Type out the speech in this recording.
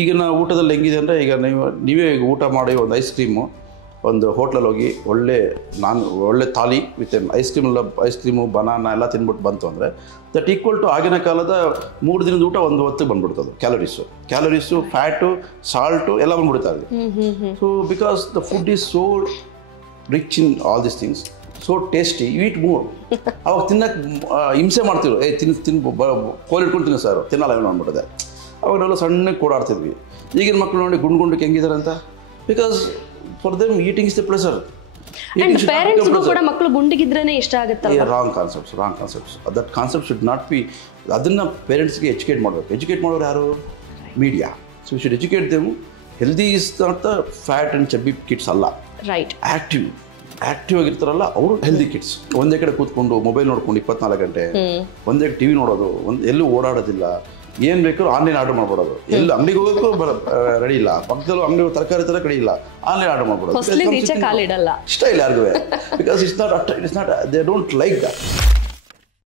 ಈಗಿನ ಊಟದಲ್ಲಿ ಹೆಂಗಿದೆ ಅಂದರೆ ಈಗ ನೀವೇ ಈಗ ಊಟ ಮಾಡಿ ಒಂದು ಐಸ್ ಕ್ರೀಮು ಒಂದು ಹೋಟ್ಲಲ್ಲಿ ಹೋಗಿ ಒಳ್ಳೆ thali with ice cream banana ಎಲ್ಲ ತಿನ್ಬಿಟ್ಟು ಬಂತು ಅಂದರೆ ದಟ್ ಈಕ್ವಲ್ ಟು ಆಗಿನ ಕಾಲದ 3 ದಿನದ ಊಟ ಒಂದು ಹೊತ್ತಿಗೆ ಬಂದ್ಬಿಡ್ತದೆ ಕ್ಯಾಲರೀಸು ಫ್ಯಾಟು ಸಾಲ್ಟು ಎಲ್ಲ ಬಂದ್ಬಿಡ್ತಾರೆ. So because the food is so rich in all these things, so tasty, you eat more. ಅವಾಗ ತಿನ್ನಕ್ಕೆ ಹಿಂಸೆ ಮಾಡ್ತಿದ್ರು, ಕೋಲ್ ಇಟ್ಕೊಂಡು ತಿನ್ನೋ ಸರ್ ತಿನ್ನಲ್ಲ ಏನು ಅಂದ್ಬಿಟ್ಟಿದೆ. ಅವಾಗ ನಾವೆಲ್ಲ ಸಣ್ಣಗೆ ಕೂಡಾಡ್ತಿದ್ವಿ. ಈಗಿನ ಮಕ್ಕಳು ನೋಡಿ ಗುಂಡ್ಗೆ ಹೆಂಗಿದ್ದಾರೆ ಅಂತ, because for them eating is the pleasure. ಪೇರೆಂಟ್ಸ್ಗೂ ಕೂಡ ಮಕ್ಕಳು ಗುಂಡಿಗಿದ್ರೇನೆ ಇಷ್ಟ ಆಗುತ್ತಲ್ಲ. Wrong concepts that concept should not be. ಅದನ್ನು ಪೇರೆಂಟ್ಸ್ಗೆ ಎಜುಕೇಟ್ ಮಾಡೋರು ಯಾರು? Media. So we should educate them. Healthy is not the fat and chubby kids ಅಲ್ಲ, ರೈಟ್. ಆ್ಯಕ್ಟಿವ್ ಆಗಿರ್ತಾರಲ್ಲ ಅವರು ಹೆಲ್ದಿ ಕಿಡ್ಸ್. ಒಂದೇ ಕಡೆ ಕೂತ್ಕೊಂಡು ಮೊಬೈಲ್ ನೋಡ್ಕೊಂಡು 24 ಗಂಟೆ ಒಂದೇ ಟಿವಿ ನೋಡೋದು, ಎಲ್ಲೂ ಓಡಾಡೋದಿಲ್ಲ, ಏನು ಬೇಕಾದ್ರೂ ಆನ್ಲೈನ್ ಆರ್ಡರ್ ಮಾಡ್ಬಿಡೋದು. ಎಲ್ಲಿ ಅಂಗಡಿಗೆ ಹೋಗೋಕ್ಕೂ ರೆಡಿ ಇಲ್ಲ, ಪಕ್ಕದಲ್ಲೂ ಅಂಗಡಿ ತರಕಾರಿ ತರ ಕಡೆ ಇಲ್ಲ, ಆನ್ಲೈನ್ ಆರ್ಡರ್ ಮಾಡ್ಬಿಡೋದು. ಇಷ್ಟ ಇಲ್ಲ ಯಾರಿಗೂ, because it's not they don't like that.